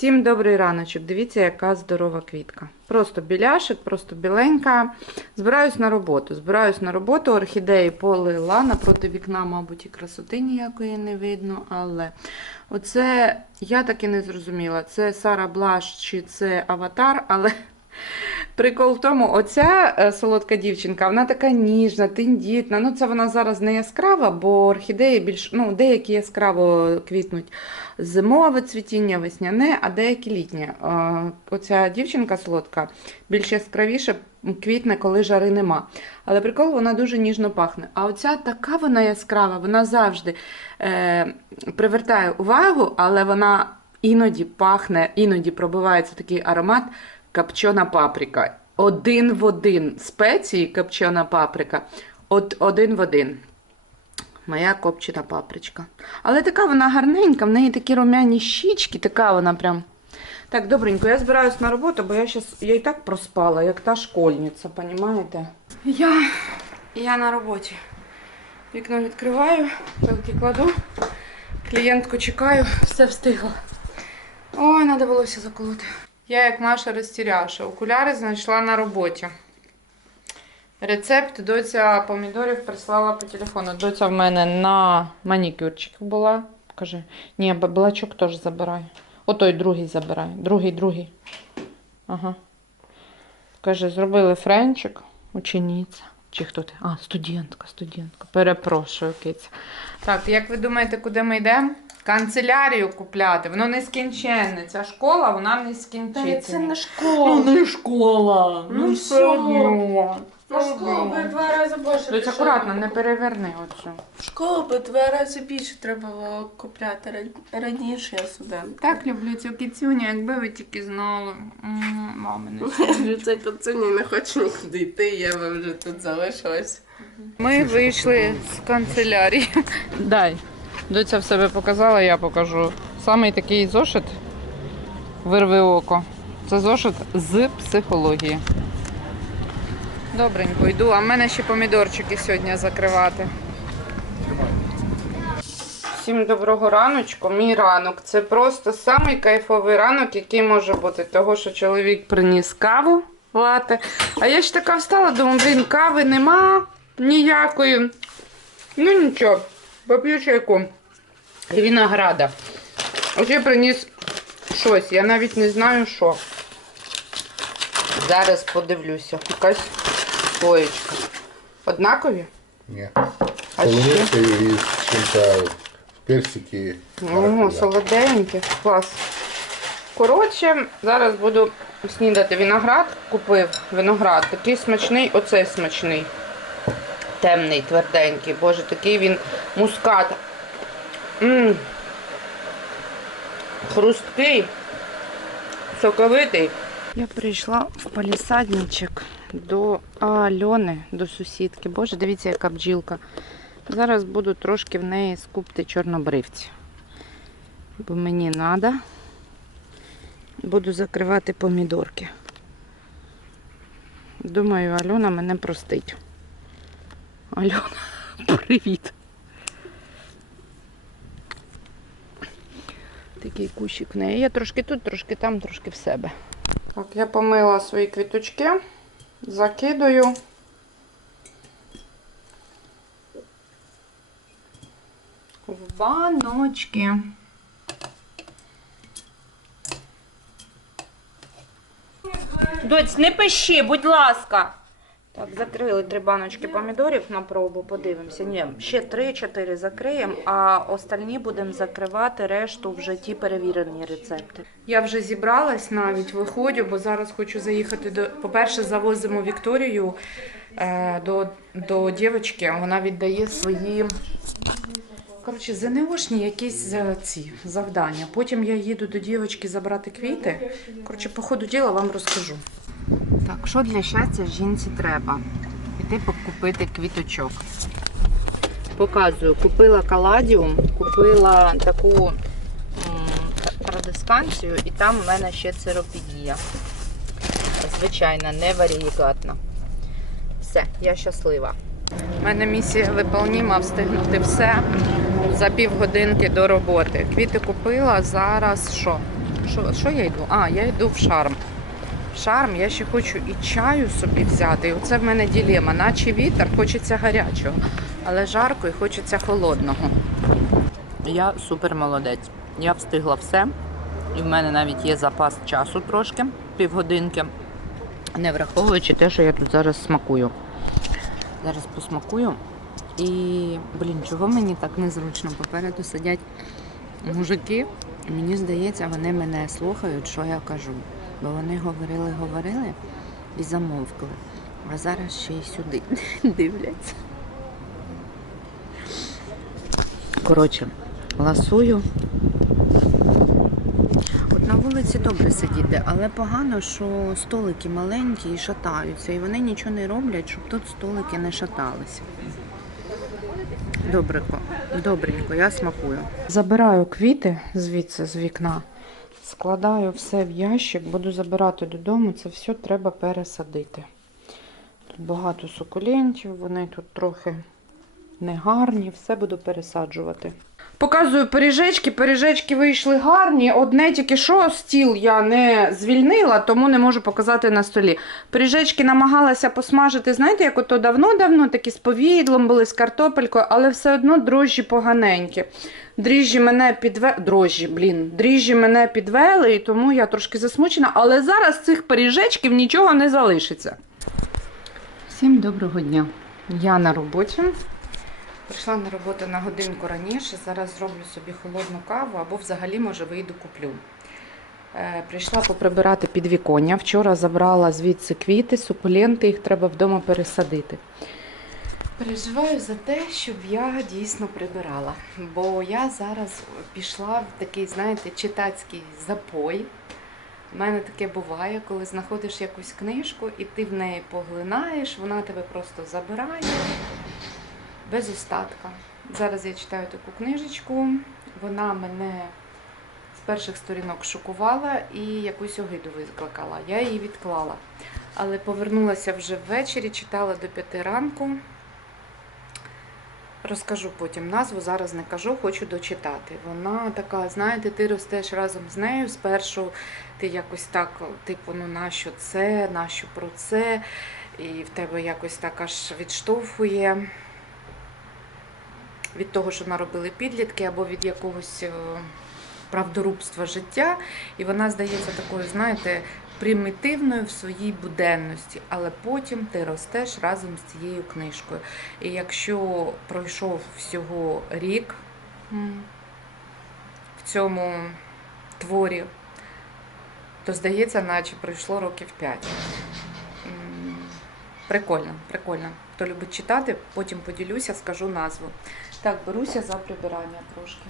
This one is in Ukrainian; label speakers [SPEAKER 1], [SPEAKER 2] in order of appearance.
[SPEAKER 1] Всім добрий раночок. Дивіться, яка здорова квітка. Просто біляшик, просто біленька. Збираюсь на роботу. Збираюсь на роботу. Орхідеї полила напроти вікна, мабуть, і красоти ніякої не видно. Але оце я так і не зрозуміла. Це Сара Блаш чи це аватар, але. Прикол в тому, оця е, солодка дівчинка, вона така ніжна, тендітна. Ну, це вона зараз не яскрава, бо орхідеї більш, ну, деякі яскраво квітнуть зимове цвітіння, весняне, а деякі літнє. Е, Оця дівчинка солодка більш яскравіше квітне, коли жари нема. Але прикол, вона дуже ніжно пахне. А оця така вона яскрава, вона завжди е, привертає увагу, але вона іноді пахне, іноді пробивається такий аромат копчена паприка. Один в один спеції копчена паприка. От один в один. Моя копчена папричка. Але така вона гарненька, в неї такі румяні щічки, така вона прям. Так, добренько, я збираюсь на роботу, бо я щас, я і так проспала, як та школьниця, понімаєте? Я, я на роботі. Вікно відкриваю, пилки кладу, клієнтку чекаю, все встигла. Ой, треба волосся заколоти. Я, як Маша розтіряша, окуляри знайшла на роботі. Рецепт доця помідорів прислала по телефону. Доця в мене на манікюрчик була. Каже, ні, б- блачок теж забирай. Отой другий забирай. Другий, другий. Ага. Каже, зробили френчик, учениця. Чи хто ти? А, студентка, студентка. Перепрошую, киця. Так, як ви думаєте, куди ми йдемо? Канцелярію купляти. Воно не скінченне. Ця школа, вона не скінчиться.
[SPEAKER 2] не школа.
[SPEAKER 1] Ну не школа.
[SPEAKER 2] Ну,
[SPEAKER 1] все
[SPEAKER 2] що?
[SPEAKER 1] одно.
[SPEAKER 2] На школу би два рази більше.
[SPEAKER 1] Дось акуратно, не переверни оцю.
[SPEAKER 2] В школу би два рази більше треба було купляти ран- раніше я студент.
[SPEAKER 1] Так люблю цю кицюню, якби ви тільки знали. М, Мами не
[SPEAKER 2] Цей пацані не хоче нікуди йти, я би вже тут залишилась.
[SPEAKER 1] Ми вийшли з канцелярії. Дай. Доця в себе показала, я покажу. Самий такий зошит вирви око. Це зошит з психології. Добренько, йду, а в мене ще помідорчики сьогодні закривати. Всім доброго раночку. Мій ранок. Це просто самий кайфовий ранок, який може бути. Того, що чоловік приніс каву лати. А я ж така встала, думаю, блін, кави нема ніякої. Ну нічого, поп'ю чайку. І винограда. Оце приніс щось, я навіть не знаю що. Зараз подивлюся. Якась стоєчка. Однакові?
[SPEAKER 3] Ні.
[SPEAKER 1] А?
[SPEAKER 3] Солодкою і чим-то персики. Маракуйя.
[SPEAKER 1] солоденьке, клас. Коротше, зараз буду снідати виноград. Купив виноград. Такий смачний, оцей смачний. Темний, тверденький. Боже, такий він мускат. Хрусткий, соковитий. Я прийшла в палісадничок до Альони, до сусідки. Боже, дивіться, яка бджілка. Зараз буду трошки в неї скупти чорнобривці. Бо мені треба. Буду закривати помідорки. Думаю, Альона мене простить. Альона, привіт. Такий кущик в неї. Я трошки тут, трошки там, трошки в себе. Так, я помила свої квіточки, закидаю. В баночки. Доць, не пиши, будь ласка. Так, закрили три баночки помідорів на пробу, подивимося. Ні, ще три-чотири закриємо, а остальні будемо закривати решту вже ті перевірені рецепти. Я вже зібралась навіть, виходжу, бо зараз хочу заїхати до. По-перше, завозимо Вікторію е, до, до дівчинки, вона віддає свої. Коротше, ЗНОшні якісь е, ці завдання. Потім я їду до дівчинки забрати квіти. Коротше, по ходу діла вам розкажу. Так, що для щастя жінці треба? Піти купити квіточок. Показую, купила каладіум, купила таку м, і там в мене ще церопідія. Звичайна, не варієгатна. Все, я щаслива. У мене місія виповніма встигнути все за півгодинки до роботи. Квіти купила, зараз що? Що, що я йду? А, я йду в шарм. Шарм я ще хочу і чаю собі взяти. І оце в мене ділема. Наче вітер, хочеться гарячого, але жарко і хочеться холодного. Я супер молодець. Я встигла все. І в мене навіть є запас часу трошки, півгодинки, не враховуючи те, що я тут зараз смакую. Зараз посмакую. І, блін, чого мені так незручно? Попереду сидять мужики. Мені здається, вони мене слухають, що я кажу. Бо вони говорили, говорили і замовкли. А зараз ще й сюди дивляться. Коротше, ласую. От на вулиці добре сидіти, але погано, що столики маленькі і шатаються, і вони нічого не роблять, щоб тут столики не шаталися. Добренько, добренько, я смакую. Забираю квіти звідси з вікна, складаю все в ящик, буду забирати додому. Це все треба пересадити. Тут багато сукулентів, вони тут трохи негарні, все буду пересаджувати. Показую пиріжечки. Пиріжечки вийшли гарні. Одне тільки що стіл я не звільнила, тому не можу показати на столі. Пиріжечки намагалася посмажити, знаєте, як ото давно-давно, такі з повідлом були, з картопелькою, але все одно дрожжі поганенькі. Дріжджі мене підвели. Дрожжі, блін, дріжджі мене підвели, і тому я трошки засмучена, але зараз цих пиріжечків нічого не залишиться. Всім доброго дня. Я на роботі. Прийшла на роботу на годинку раніше. Зараз зроблю собі холодну каву або взагалі, може, вийду куплю. Е, прийшла поприбирати підвіконня. Вчора забрала звідси квіти, сукуленти, їх треба вдома пересадити. Переживаю за те, щоб я дійсно прибирала. Бо я зараз пішла в такий, знаєте, читацький запой. У мене таке буває, коли знаходиш якусь книжку і ти в неї поглинаєш, вона тебе просто забирає без остатка. Зараз я читаю таку книжечку. Вона мене з перших сторінок шокувала і якусь огиду викликала. Я її відклала. Але повернулася вже ввечері, читала до п'яти ранку. Розкажу потім назву, зараз не кажу, хочу дочитати. Вона така, знаєте, ти ростеш разом з нею. Спершу ти якось так, типу, ну нащо це, нащо про це, і в тебе якось так аж відштовхує від того, що наробили підлітки, або від якогось е, правдорубства життя. І вона здається такою, знаєте, примітивною в своїй буденності, але потім ти ростеш разом з цією книжкою. І якщо пройшов всього рік в цьому творі, то здається, наче пройшло років 5. Прикольно, прикольно. Хто любить читати, потім поділюся, скажу назву. Так, беруся за прибирання трошки.